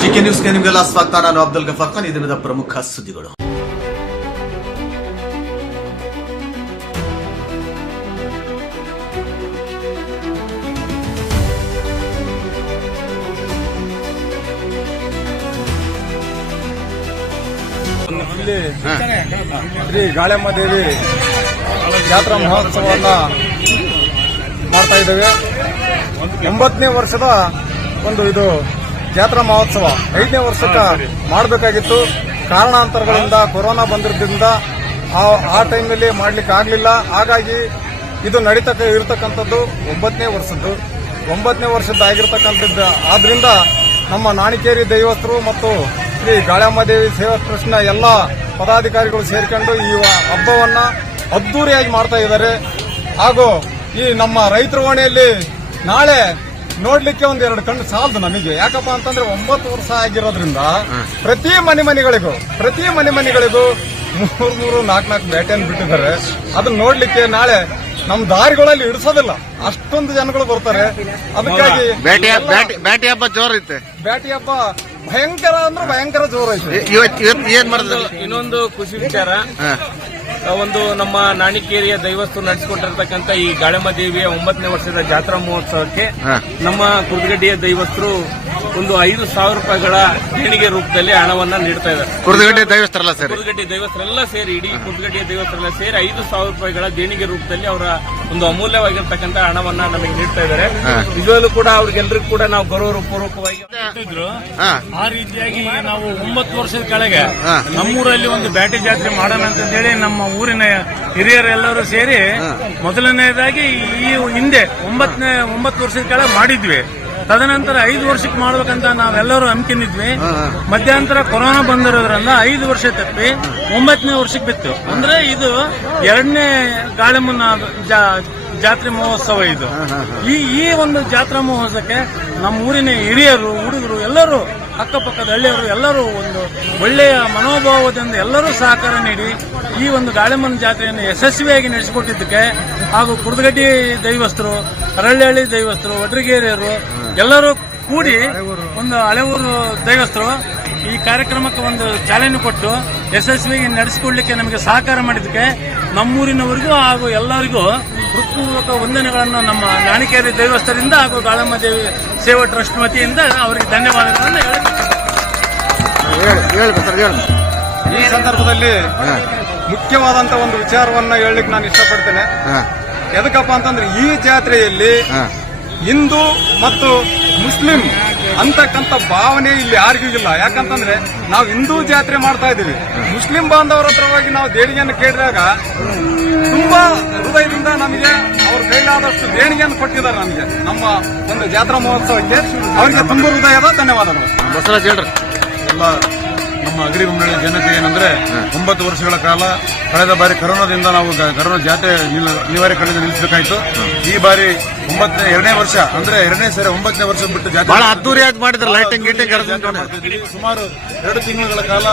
GK ನ್ಯೂಸ್ಗೆ ನಿಮಗೆಲ್ಲ ಸ್ವಾಗತ. ನಾನು ಅಬ್ದುಲ್ ಗಫಾರ್ ಖಾನ್. ಈ ದಿನದ ಪ್ರಮುಖ ಸುದ್ದಿಗಳು. ಇಲ್ಲಿ ಶ್ರೀ ಗಾಳಿಯಮ್ಮ ದೇವಿ ಜಾತ್ರಾ ಮಹೋತ್ಸವವನ್ನ ಮಾಡ್ತಾ ಇದ್ದೇವೆ. ಒಂಬತ್ತನೇ ವರ್ಷದ ಒಂದು ಇದು ಜಾತ್ರಾ ಮಹೋತ್ಸವ. ಐದನೇ ವರ್ಷಕ್ಕೆ ಮಾಡಬೇಕಾಗಿತ್ತು. ಕಾರಣಾಂತರಗಳಿಂದ ಕೊರೋನಾ ಬಂದಿರೋದ್ರಿಂದ ಆ ಆ ಟೈಮ್ನಲ್ಲಿ ಮಾಡ್ಲಿಕ್ಕೆ ಆಗಲಿಲ್ಲ. ಹಾಗಾಗಿ ಇದು ನಡೀತಕ್ಕ ಇರತಕ್ಕಂಥದ್ದು ಒಂಬತ್ತನೇ ವರ್ಷದ್ದು. ಒಂಬತ್ತನೇ ವರ್ಷದ್ದಾಗಿರ್ತಕ್ಕಂಥದ್ದು ಆದ್ರಿಂದ ನಮ್ಮ ನಾಣಿಕೇರಿ ದೈವಸ್ಥರು ಮತ್ತು ಶ್ರೀ ಗಾಳಮ್ಮ ದೇವಿ ಸೇವಾ ಟ್ರಸ್ಟ್ನ ಎಲ್ಲ ಪದಾಧಿಕಾರಿಗಳು ಸೇರಿಕೊಂಡು ಈ ಹಬ್ಬವನ್ನು ಹಬ್ಬವನ್ನ ಅದ್ದೂರಿಯಾಗಿ ಮಾಡ್ತಾ ಇದ್ದಾರೆ. ಹಾಗೂ ಈ ನಮ್ಮ ರೈತರ ಓಣಿಯಲ್ಲಿ ನಾಳೆ ನೋಡ್ಲಿಕ್ಕೆ ಒಂದ್ ಎರಡು ಕಣ್ಣು ಸಾಲದು ನಮಗೆ. ಯಾಕಪ್ಪ ಅಂತಂದ್ರೆ ಒಂಬತ್ತು ವರ್ಷ ಆಗಿರೋದ್ರಿಂದ ಪ್ರತಿ ಮನೆ ಮನೆಗಳಿಗೂ ಪ್ರತಿ ಮನೆ ಮನೆಗಳಿಗೂ ಮೂರ್ ಮೂರು ನಾಲ್ಕು ನಾಲ್ಕು ಬೇಟೆಯನ್ನು ಬಿಟ್ಟಿದ್ದಾರೆ. ಅದನ್ನ ನೋಡ್ಲಿಕ್ಕೆ ನಾಳೆ ನಮ್ಮ ದಾರಿಗಳಲ್ಲಿ ಇಡಿಸೋದಿಲ್ಲ ಅಷ್ಟೊಂದು ಜನಗಳು ಬರ್ತಾರೆ. ಅದಕ್ಕಾಗಿ ಬ್ಯಾಟಿ ಹಬ್ಬ ಜೋರ್ ಐತೆ ಬ್ಯಾಟಿ ಹಬ್ಬ ಭಯಂಕರ ಅಂದ್ರೆ ಭಯಂಕರ ಜೋರೈತೆ. ಐತೆ ಇವತ್ ಏನ್ ಮಾಡಿದ್ರಿ ಇನ್ನೊಂದು ಖುಷಿ ವಿಚಾರ. ಒಂದು ನಮ್ಮ ನಾಣಿಕೇರಿಯ ದೈವಸ್ತು ನಡೆಸಿಕೊಂಡಿರ್ತಕ್ಕಂಥ ಈ ಗಾಳಮ್ಮ ದೇವಿಯ ಒಂಬತ್ತನೇ ವರ್ಷದ ಜಾತ್ರಾ ಮಹೋತ್ಸವಕ್ಕೆ ನಮ್ಮ ಕುರ್ದಗಡ್ಡಿಯ ದೈವಸ್ಥರು ಒಂದು ಐದು ಸಾವಿರ ರೂಪಾಯಿಗಳ ದೇಣಿಗೆ ರೂಪದಲ್ಲಿ ಹಣವನ್ನ ನೀಡ್ತಾ ಇದ್ದಾರೆ. ಕುರ್ದಗಡ್ಡೆ ದೈವಸ್ಥರಲ್ಲ ಸೇರಿ? ಕುರ್ದಗಡ್ಡಿ ದೈವಸ್ಥರೆಲ್ಲ ಸೇರಿ ಇಡೀ ಕುರ್ದಗಡ್ಡೆ ದೈವಸ್ಥರೆಲ್ಲ ಸೇರಿ ಐದು ಸಾವಿರ ರೂಪಾಯಿಗಳ ದೇಣಿಗೆ ರೂಪದಲ್ಲಿ ಅವರ ಒಂದು ಅಮೂಲ್ಯವಾಗಿರ್ತಕ್ಕಂಥ ಹಣವನ್ನ ನಮಗೆ ನೀಡ್ತಾ ಇದ್ದಾರೆ. ಇದರಲ್ಲೂ ನಿಜವಾಗ್ಲೂ ಕೂಡ ಅವ್ರಿಗೆಲ್ಲರಿಗೂ ಕೂಡ ನಾವು ಗೌರವಪೂರ್ವಕವಾಗಿ ಆ ರೀತಿಯಾಗಿ ನಾವು ಒಂಬತ್ತು ವರ್ಷದ ಕೆಳಗೆ. ನಮ್ಮೂರಲ್ಲಿ ಒಂದು ಬ್ಯಾಟಿ ಜಾತ್ರೆ ಮಾಡೋಣ ಅಂತ ಹೇಳಿ ನಮ್ಮ ಊರಿನ ಹಿರಿಯರೆಲ್ಲರೂ ಸೇರಿ ಮೊದಲನೇದಾಗಿ ಈ ಹಿಂದೆ ಒಂಬತ್ತನೇ ಒಂಬತ್ತು ವರ್ಷದ ಕೆಳಗೆ ಮಾಡಿದ್ವಿ. ತದನಂತರ ಐದು ವರ್ಷಕ್ಕೆ ಮಾಡಬೇಕಂತ ನಾವೆಲ್ಲರೂ ಹಮ್ಮಿಕೊಂಡಿದ್ವಿ ಮಧ್ಯಂತರ ಕೊರೋನಾ ಬಂದಿರೋದ್ರಿಂದ ಐದು ವರ್ಷ ತಪ್ಪಿ ಒಂಬತ್ತನೇ ವರ್ಷಕ್ಕೆ ಬಿತ್ತು. ಅಂದ್ರೆ ಇದು ಎರಡನೇ ಗಾಳಿಮನ್ನ ಜಾತ್ರೆ ಮಹೋತ್ಸವ ಇದು. ಈ ಈ ಒಂದು ಜಾತ್ರಾ ಮಹೋತ್ಸವಕ್ಕೆ ನಮ್ಮ ಊರಿನ ಹಿರಿಯರು ಹುಡುಗರು ಎಲ್ಲರೂ ಅಕ್ಕಪಕ್ಕದ ಹಳ್ಳಿಯವರು ಎಲ್ಲರೂ ಒಂದು ಒಳ್ಳೆಯ ಮನೋಭಾವದಿಂದ ಎಲ್ಲರೂ ಸಹಕಾರ ನೀಡಿ ಈ ಒಂದು ಗಾಳಿಮನ್ ಜಾತ್ರೆಯನ್ನು ಯಶಸ್ವಿಯಾಗಿ ನಡೆಸಿಕೊಟ್ಟಿದ್ದಕ್ಕೆ ಹಾಗೂ ಕುರ್ದಗಡ್ಡಿ ದೈವಸ್ಥರು ಹರಳ್ಳಿ ದೈವಸ್ಥರು ಒಡ್ರಿಗೇರಿಯರು ಎಲ್ಲರೂ ಕೂಡಿ ಒಂದು ಹಳೆಯೂರು ದೇವಸ್ಥರು ಈ ಕಾರ್ಯಕ್ರಮಕ್ಕೆ ಒಂದು ಚಾಲನೆ ಕೊಟ್ಟು ಯಶಸ್ವಿಯಾಗಿ ನಡೆಸಿಕೊಡ್ಲಿಕ್ಕೆ ನಮಗೆ ಸಹಕಾರ ಮಾಡಿದ್ದಕ್ಕೆ ನಮ್ಮೂರಿನವರಿಗೂ ಹಾಗೂ ಎಲ್ಲರಿಗೂ ಹೃತ್ಪೂರ್ವಕ ವಂದನೆಗಳನ್ನು ನಮ್ಮ ನಾಣಿಕೇರಿ ದೇವಸ್ಥರಿಂದ ಹಾಗೂ ಗಾಳಮ್ಮ ದೇವಿ ಸೇವಾ ಟ್ರಸ್ಟ್ ವತಿಯಿಂದ ಅವರಿಗೆ ಧನ್ಯವಾದಗಳನ್ನು ಹೇಳಿ ಹೇಳಿ ಸರ್ ಹೇಳಿ. ಈ ಸಂದರ್ಭದಲ್ಲಿ ಮುಖ್ಯವಾದಂತ ಒಂದು ವಿಚಾರವನ್ನ ಹೇಳಲಿಕ್ಕೆ ನಾನು ಇಷ್ಟಪಡ್ತೇನೆ. ಎದಕ್ಕಪ್ಪ ಅಂತಂದ್ರೆ ಈ ಜಾತ್ರೆಯಲ್ಲಿ ಹಿಂದೂ ಮತ್ತು ಮುಸ್ಲಿಂ ಅಂತಕ್ಕಂಥ ಭಾವನೆ ಇಲ್ಲಿ ಯಾರಿಗೂ ಇಲ್ಲ. ಯಾಕಂತಂದ್ರೆ ನಾವು ಹಿಂದೂ ಜಾತ್ರೆ ಮಾಡ್ತಾ ಇದ್ದೀವಿ. ಮುಸ್ಲಿಂ ಬಾಂಧವರ ಹತ್ರವಾಗಿ ನಾವು ದೇಣಿಗೆಯನ್ನು ಕೇಳಿದಾಗ ತುಂಬಾ ಹೃದಯದಿಂದ ನಮಗೆ ಅವ್ರ ಕೈಲಾದಷ್ಟು ದೇಣಿಗೆಯನ್ನು ಕೊಟ್ಟಿದ್ದಾರೆ ನಮಗೆ. ನಮ್ಮ ಒಂದು ಜಾತ್ರಾ ಮಹೋತ್ಸವಕ್ಕೆ ಅವರಿಗೆ ತುಂಬ ಹೃದಯದ ಧನ್ಯವಾದಗಳು. ಬಸವರಾಜ್ ಹೇಳ್ರಿ. ಎಲ್ಲ ನಮ್ಮ ಅಗ್ರಿ ಮಂಡಳಿ ಜನತೆ ಏನಂದ್ರೆ ಒಂಬತ್ತು ವರ್ಷಗಳ ಕಾಲ ಕಳೆದ ಬಾರಿ ಕರೋನಾದಿಂದ ನಾವು ಗ- ಕರೋನಾ ಜಾತ್ರೆ ನಿಲ್- ಅನಿವಾರ್ಯ ಕಡೆಯಿಂದ ನಿಲ್ಲಿಸಬೇಕಾಯ್ತು. ಈ ಬಾರಿ ಒಂಬತ್ತನೇ ಎರಡನೇ ವರ್ಷ ಅಂದ್ರೆ ಎರಡನೇ ಸರಿ ಒಂಬತ್ತನೇ ವರ್ಷ ಬಿಟ್ಟು ಜಾತ್ರೆ ಬಹಳ ಅದ್ದೂರಿಯಾಗಿ ಮಾಡಿದ್ರು ಲೈಟಿಂಗ್ ಗೀಟಿಂಗ್ ಕರೆದ ಸುಮಾರು ಎರಡು ತಿಂಗಳ ಕಾಲ.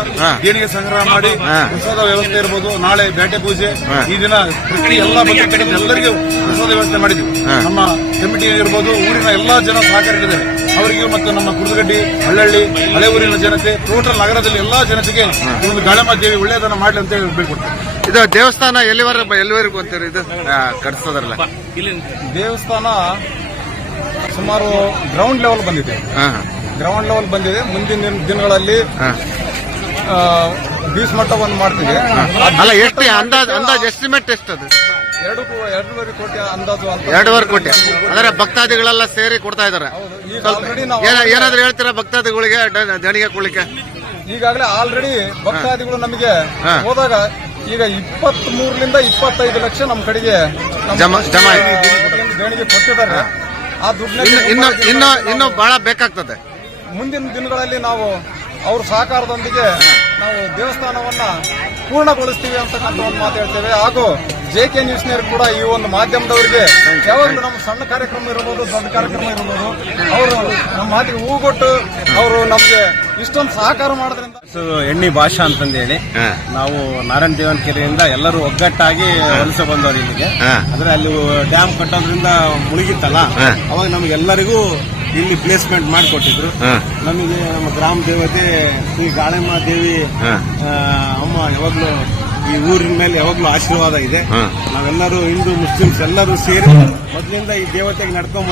ದೇಣಿಗೆ ಸಂಗ್ರಹ ಮಾಡಿ. ಪ್ರಸಾದ ವ್ಯವಸ್ಥೆ ಇರ್ಬೋದು. ನಾಳೆ ಬೇಟೆ ಪೂಜೆ. ಈ ದಿನ ಪ್ರತಿ ಎಲ್ಲ ಬಗ್ಗೆ ಎಲ್ಲರಿಗೂ ಪ್ರಸಾದ ವ್ಯವಸ್ಥೆ ಮಾಡಿದ್ವಿ ನಮ್ಮ ಕಮಿಟಿ ಇರ್ಬೋದು. ಊರಿನ ಎಲ್ಲಾ ಜನ ಸಹಕರಿಸಿದ್ದಾರೆ ನೀಡಿದ್ದಾರೆ ಅವರಿಗೂ ಮತ್ತು ನಮ್ಮ ಕುರುದಗಡ್ಡಿ ಹಳ್ಳಹಳ್ಳಿ ಹಳೆ ಊರಿನ ಜನತೆ ಟೋಟಲ್ ನಗರದಲ್ಲಿ ಎಲ್ಲಾ ಜನತೆಗೆ ಒಂದು ಗಾಳಮ್ಮ ದೇವಿ ಒಳ್ಳೆಯದನ್ನ ಮಾಡಲಿ ಅಂತ ಹೇಳಿ ಬೇಡ್ಕೊಡ್ತೇನೆ ಇದು ದೇವಸ್ಥಾನ ಎಲ್ಲಿವರ ಎಲ್ಲಿವರೆಗೂ ಅಂತೀರಿ ಇದು? ಕಟ್ಸೋದ್ರಲ್ಲ ದೇವಸ್ಥಾನ ಸುಮಾರು ಗ್ರೌಂಡ್ ಲೆವೆಲ್ ಬಂದಿದೆ. ಹಾ. ಗ್ರೌಂಡ್ ಲೆವೆಲ್ ಬಂದಿದೆ. ಮುಂದಿನ ದಿನಗಳಲ್ಲಿ ಬೀಸ್ ಆ, ಒಂದು ಮಟ್ಟವನ್ನು ಮಾಡ್ತೀವಿ ಅಲ್ಲ ಎಷ್ಟು ಅಂದಾಜ್ ಅಂದಾಜ್ ಎಸ್ಟಿಮೇಟ್ ಎಷ್ಟು ಅದು ಎರಡು ಎರಡೂವರೆ ಕೋಟಿ ಅಂದಾಜು ಅಂತ. ಎರಡೂವರೆ ಕೋಟಿ. ಅಂದ್ರೆ ಭಕ್ತಾದಿಗಳೆಲ್ಲ ಸೇರಿ ಕೊಡ್ತಾ ಇದಾರೆ ಈಗ ಆಲ್ರೆಡಿ ನಾವು ಏನ- ಏನಾದ್ರು ಹೇಳ್ತೀರಾ ಭಕ್ತಾದಿಗಳಿಗೆ ದಣಿಗೆ ದೇಣಿಗೆ ಕೊಡ್ಲಿಕ್ಕೆ? ಈಗಾಗಲೇ ಆಲ್ರೆಡಿ ಭಕ್ತಾದಿಗಳು ನಮಗೆ ಹಾ. ಹೋದಾಗ ಈಗ ಇಪ್ಪತ್ತ್ ಮೂರರಿಂದ ಇಪ್ಪತ್ತೈದು ಲಕ್ಷ ನಮ್ಮ ಕಡೆಗೆ ನಮ್ಮ ಜಮಾ-. ದೇಣಿಗೆ- ದೇಣಿಗೆ ಕೊಟ್ಟಿದ್ದಾರೆ. ಆ ದುಡ್ಡಲ್ಲಿ ಇನ್ನು ಇನ್ನು ಇನ್ನು ಇನ್ನು ಬಹಳ ಬೇಕಾಗ್ತದೆ. ಮುಂದಿನ ದಿನಗಳಲ್ಲಿ ನಾವು ಅವ್ರ ಸಹಕಾರದೊಂದಿಗೆ ನಾವು ದೇವಸ್ಥಾನವನ್ನ ಪೂರ್ಣಗೊಳಿಸ್ತೀವಿ ಅಂತಕ್ಕಂಥ ಒಂದು ಮಾತು ಹೇಳ್ತೇವೆ. ಹಾಗೂ ಜೆ ಕೆ ನ್ಯೂಸ್ನವರು ಕೂಡ ಈ ಒಂದು ಮಾಧ್ಯಮದವರಿಗೆ ಯಾವಾಗಲೂ ನಮ್ಮ ಸಣ್ಣ ಕಾರ್ಯಕ್ರಮ ಇರ್ಬೋದು ದೊಡ್ಡ ಕಾರ್ಯಕ್ರಮ ಇರ್ಬೋದು ಅವರು ನಮ್ಮ ಮಾತಿಗೆ ಹೂಗೊಟ್ಟು ಅವರು ನಮಗೆ ಇಷ್ಟೊಂದು ಸಹಕಾರ ಮಾಡೋದ್ರಿಂದ ಹೆಸರು ಎಣ್ಣಿ ಭಾಷಾ ಅಂತಂದೇಳಿ ಹೇಳಿ ನಾವು ನಾರಾಯಣ ದೇವನಕೆರೆಯಿಂದ ಎಲ್ಲರೂ ಒಗ್ಗಟ್ಟಾಗಿ ವಲಸೆ ಬಂದವರು ಇಲ್ಲಿಗೆ. ಅಂದ್ರೆ ಅಲ್ಲಿ ಡ್ಯಾಮ್ ಕಟ್ಟೋದ್ರಿಂದ ಮುಳುಗಿತ್ತಲ್ಲ? ಹಾ. ಅವಾಗ ನಮ್ಗೆಲ್ಲರಿಗೂ ಇಲ್ಲಿ ಪ್ಲೇಸ್ಮೆಂಟ್ ಮಾಡಿಕೊಟ್ಟಿದ್ರು. ನಮಗೆ ನಮ್ಮ ಗ್ರಾಮ ದೇವತೆ ಈ ಗಾಳಮ್ಮ ದೇವಿ ಅಮ್ಮ ಯಾವಾಗ್ಲೂ ಈ ಊರಿನ ಮೇಲೆ ಯಾವಾಗ್ಲೂ ಆಶೀರ್ವಾದ ಇದೆ. ನಾವೆಲ್ಲರೂ ಹಿಂದೂ ಮುಸ್ಲಿಮ್ಸ್ ಎಲ್ಲರೂ ಸೇರಿ ಮೊದಲಿಂದ ಈ ದೇವತೆಗೆ ನಡ್ಕೊಂಡ್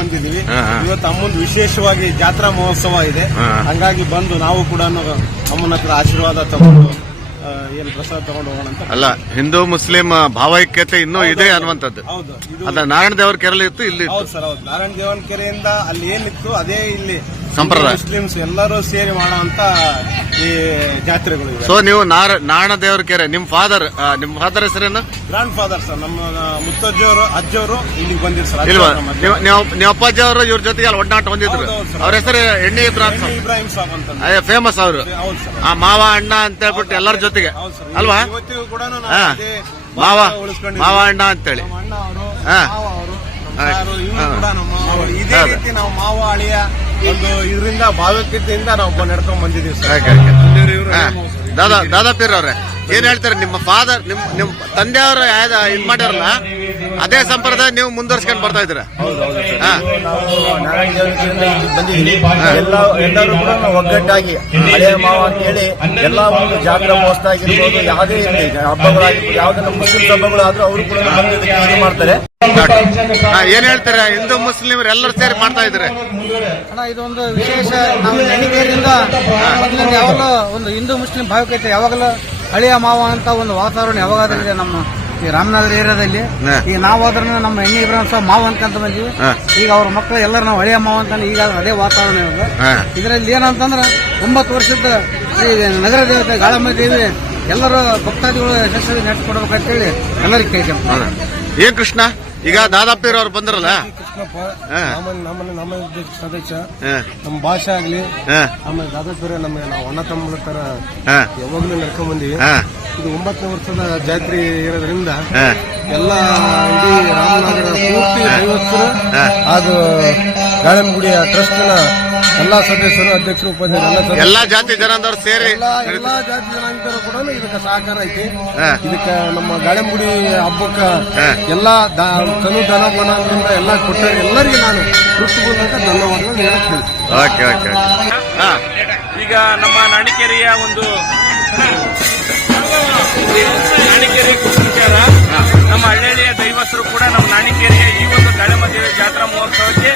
ಹಾ. ಇವತ್ತು ಅಮ್ಮನ ವಿಶೇಷವಾಗಿ ಜಾತ್ರಾ ಮಹೋತ್ಸವ ಇದೆ. ಹಂಗಾಗಿ ಬಂದು ನಾವು ಕೂಡ ಅಮ್ಮನ ಹತ್ರ ಆಶೀರ್ವಾದ ತಗೊಂಡು ಏನು ಪ್ರಸಾದ ತಗೊಂಡು ಹೋಗೋಣ ಅಂತ ಅಲ್ಲ ಹಿಂದೂ ಮುಸ್ಲಿಂ ಭಾವೈಕ್ಯತೆ ಇನ್ನೂ ಇದೆ ಅನ್ನುವಂಥದ್ದು ಹೌದು ಇದು ಅದ ನಾರಾಯಣ ದೇವರ ಕೆರಳಿ ಇತ್ತು ಇಲ್ಲಿ ಇತ್ತು. ಹೌದು ಸರ್ ಹೌದು ನಾರಾಯಣ ದೇವನ ಕೆರೆಯಿಂದ ಅಲ್ಲಿ ಏನಿತ್ತು ಅದೇ ಇಲ್ಲಿ ಸಂಪ್ರದಾಯ. ಮುಸ್ಲಿಮ್ಸ್ ಎಲ್ಲರೂ ಸೇರಿ ಮಾಡುವಂತ ಈ ಜಾತ್ರೆಗಳು ಇವೆ. ಸೊ ನೀವು ನಾರ ನಾರಾಯಣ ದೇವರ ಕೆರೆ ನಿಮ್ ಫಾದರ್ ನಿಮ್ಮ ಫಾದರ್ ಹೆಸರೇನು? ಗ್ರಾಂಡ್ ಫಾದರ್ ಸರ್ ನಮ್ಮ ಮುತ್ತಜ್ಜಿಯವರು ಅಜ್ಜಿಯವರು ಇಲ್ಲಿಗೆ ಬಂದಿರು ಸರ್ ಇಲ್ವಾ? ನೀವು ನೀವು- ಅಪ್ಪಾಜಿ ಅವರು ಇವ್ರ ಜೊತೆಗೆ ಅಲ್ಲಿ ಒಡನಾಟ ಹೊಂದಿದ್ರು. ಹೌದು, ಹೌದು, ಅವ್ರ ಹೆಸರು ಎಣ್ಣೆ ಇಬ್ರಾಹಿಂ ಸಾಬ್ ಇಬ್ರಾಹಿಂ ಸಾಬ್ ಅಂತ ಫೇಮಸ್ ಅವರು. ಆ ಮಾವ ಅಣ್ಣ ಅಂತ ಹೇಳ್ಬಿಟ್ಟು ಎಲ್ಲರ ಜೊತೆಗೆ. ಅಲ್ವಾ? ಇವತ್ತಿಗೂ ಕೂಡ ಮಾವ. ಮಾವ ಅಣ್ಣ ಅಂತೇಳಿ. ನಮ್ಮ ಅಣ್ಣ ಅವರು ನಮ್ಮ ನಮ್ಮ. ಇದೇ ರೀತಿ ನಾವು ಮಾವ ಅಳಿಯ ಒಂದು ಇದರಿಂದ ಭಾವೈಕ್ಯತೆಯಿಂದ ನಾವು ನಡ್ಕೊಂಡು ಬಂದಿದ್ದೀವಿ ಸರ್. Okay, okay. ಹಾ. ದಾದಾ ದಾದಾ ಪೀರ್ ಅವ್ರೆ ಏನ್ ಹೇಳ್ತಾರೆ ನಿಮ್ಮ ಫಾದರ್ ನಿಮ್ ನಿಮ್ ತಂದೆಯವರು ಯಾವ್ದು ಇದ್ ಮಾಡ್ಯಾರಲ್ಲ ಅದೇ ಸಂಪ್ರದಾಯ ನೀವು ಮುಂದುವರ್ಸ್ಕೊಂಡ್ ಬರ್ತಾ ಇದ್ದೀರಾ? ಹಾ. ನಾರಾಯಣ ದೇವರಿಂದ ಇಲ್ಲಿ ಬಂದಿದ್ದೀವಿ ಎಲ್ಲ ಎಲ್ಲರೂ ಕೂಡ ನಾವು ಒಗ್ಗಟ್ಟಾಗಿ ಹಳೆಯ ಮಾವ ಅಂತ ಹೇಳಿ ಎಲ್ಲ ಒಂದು ಜಾತ್ರಾ ಮಹೋತ್ಸವ ಆಗಿರ್ಬೋದು ಯಾವುದೇ ಇರಲಿ ಹಬ್ಬಗಳಾಗಿರ್ಬೋದು ಯಾವುದೇ ನಮ್ಮ ಮುಸ್ಲಿಂ ಹಬ್ಬಗಳಾದ್ರೂ ಅವರು ಕೂಡ ಇದು ಮಾಡ್ತಾರೆ. ಏನ್ ಹೇಳ್ತಾರೆ? ಹಿಂದೂ ಮುಸ್ಲಿಂ ಎಲ್ಲರೂ ಸೇರಿ ಮಾಡ್ತಾ ಇದ್ರೆ ಅಣ್ಣ ಇದೊಂದು ವಿಶೇಷ. ನಾವು ಮೊದಲಿಂದ ಯಾವಾಗಲೂ ಒಂದು ಹಿಂದೂ ಮುಸ್ಲಿಂ ಭಾವಕೈತೆ ಯಾವಾಗಲೂ ಹಳೆಯ ಮಾವ ಅಂತ ಒಂದು ವಾತಾವರಣ ಯಾವಾಗಾದ್ರೂ ಇದೆ ನಮ್ಮ ಈ ರಾಮನಗರ ಏರಿಯಾದಲ್ಲಿ. ಈ ಈಗ ನಾವಾದ್ರೂ ನಮ್ಮ ಹೆಣ್ಣಿ ಇಬ್ರಾಹಿಂ ಸಹ ಮಾವ ಅಂತ ಬಂದೀವಿ. ಈಗ ಅವ್ರ ಮಕ್ಕಳು ಎಲ್ಲರೂ ನಾವು ಹಳೆಯ ಮಾವ ಅಂತ ಈಗ ಅದೇ ವಾತಾವರಣ ಇರೋದು. ಇದರಲ್ಲಿ ಏನಂತಂದ್ರೆ ಒಂಬತ್ತು ವರ್ಷದ ಈ ನಗರ ದೇವತೆ ಗಾಳಮ್ಮ ದೇವಿ ಎಲ್ಲರೂ ಭಕ್ತಾದಿಗಳು ಯಶಸ್ವಿ ನಡೆಸ್ಕೊಡ್ಬೇಕಂತೇಳಿ ಎಲ್ಲರಿಗೆ ಕೇಳ್ಕೊಂಡು? ಏನ್ ಕೃಷ್ಣ? ಈಗ ದಾದಾಪೀರ್ ಅವ್ರು ಬಂದ್ರಲ್ಲ? ಕೃಷ್ಣಪ್ಪ. ನಮ್ಮನ್ನ ನಮ್ಮನ್ನ ನಮ್ಮ ಸದಸ್ಯ. ನಮ್ಮ ಭಾಷೆ ಆಗ್ಲಿ ಆಮೇಲೆ ದಾದಾಪುರ ನಮಗೆ ನಾವು ಅಣ್ಣ ತಮ್ಮಗಳ ತರ ಯಾವಾಗಲೂ ನಡ್ಕೊಂಡ್ ಬಂದಿವಿ. ಇದು ಒಂಬತ್ತನೇ ವರ್ಷದ ಜಾತ್ರೆ ಇರೋದ್ರಿಂದ. ಎಲ್ಲ ಇಡೀ ರಾಮನಗರ ಪೂರ್ತಿ ದೈವಸ್ಥರು ಅದು ಗಾಳಂಗುಡಿಯ ಟ್ರಸ್ಟ್ನ ಎಲ್ಲಾ ಸದಸ್ಯರು ಅಧ್ಯಕ್ಷರು ಉಪಾಧ್ಯಕ್ಷರು ಎಲ್ಲ ಎಲ್ಲಾ ಜಾತಿ ಜನಾಂಗದವ್ರು ಸೇರಿ ಎಲ್ಲ ಎಲ್ಲಾ ಜಾತಿ ಜನಾಂಗದವರು ಕೂಡ ಇದಕ್ಕೆ ಸಹಕಾರ ಐತಿ. ಹಾ. ಇದಕ್ಕೆ ನಮ್ಮ ಗಾಳಿಂಬುಡಿ ಹಬ್ಬಕ್ಕ ಹಾ. ಎಲ್ಲಾ ದ- ತನು ಧನ ಮನದಿಂದ ಎಲ್ಲ ಕೊಟ್ಟರೆ ಎಲ್ಲರಿಗೂ ನಾನು ತೃಪ್ತಿಪೂರ್ವಕ ಧನ್ಯವಾದಗಳು ಹೇಳ್ತೀನಿ ಓಕೆ ಓಕೆ ಹಾ. ಈಗ ನಮ್ಮ ನಾಣಿಕೆರೆಯ ಒಂದು ನಾಣಿಕೆರೆ ಕುಟುಂಬ ನಮ್ಮ ಹಳ್ಳಿಯ ದೈವಸ್ಥರು ಕೂಡ ನಮ್ಮ ನಾಣಿಕೆರೆಯ ಈ ಒಂದು ಗಾಳಮ್ಮ ದೇವಿ ಜಾತ್ರಾ ಮಹೋತ್ಸವಕ್ಕೆ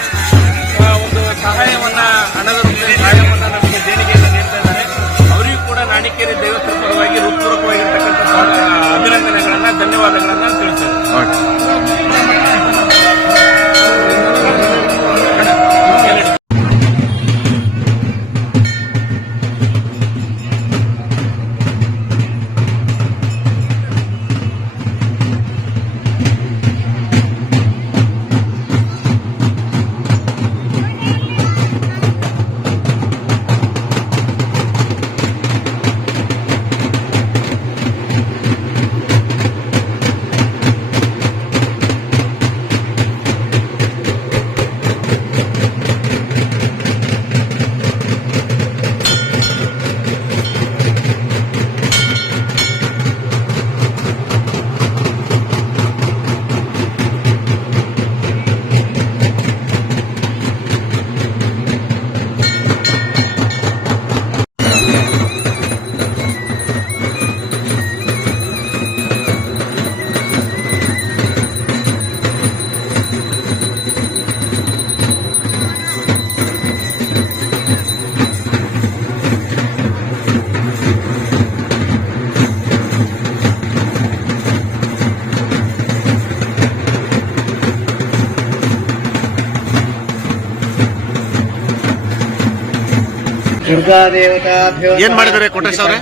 ಏನ್ ಮಾಡಿದಾರೆ ಕೋಟೇಶ್ ಅವ್ರೆ?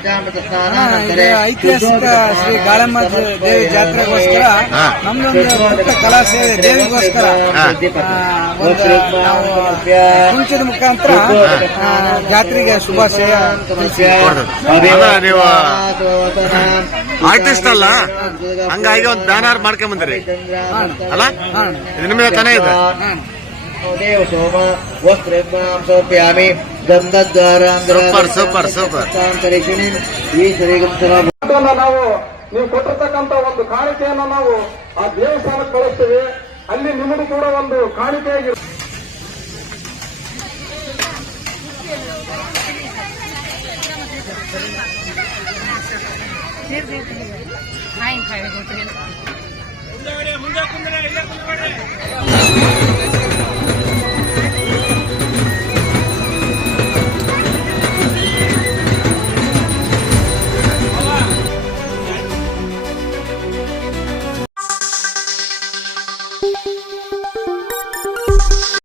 ಇದು ಐತಿಹಾಸಿಕ ಶ್ರೀ ಗಾಳಮ್ಮ ದೇವಿ ಜಾತ್ರೆಗೋಸ್ಕರ. ನಮ್ದೊಂದು ಮುಕ್ತ ಕಲಾ ಸೇವೆ ದೇವಿಗೋಸ್ಕರ. ಕುಂಚದ ಮುಖಾಂತರ ಜಾತ್ರೆಗೆ ಶುಭಾಶಯ ನೀವು ಆರ್ಟಿಸ್ಟ್ ಅಲ್ಲ? ಹಂಗಾಗಿ ಒಂದು ಬ್ಯಾನರ್ ಮಾಡ್ಕೊಂಡ್ ಬಂದ್ರಿ. ಅಲ್ಲ? ನಿಮ್ಗೆ ನಿಮಗೆ ತಾನೇ ಇದೆ? ದೇವ ಸೋಮ ಈ ನಾವು ನೀವು ಕೊಟ್ಟಿರ್ತಕ್ಕಂತ ಒಂದು ಕಾಣಿಕೆಯನ್ನು ನಾವು ಆ ದೇವಸ್ಥಾನಕ್ಕೆ ಕಳಿಸ್ತೀವಿ. ಅಲ್ಲಿ ನಿಮಗೂ ಕೂಡ ಒಂದು ಕಾಣಿಕೆಯಾಗಿ Thank.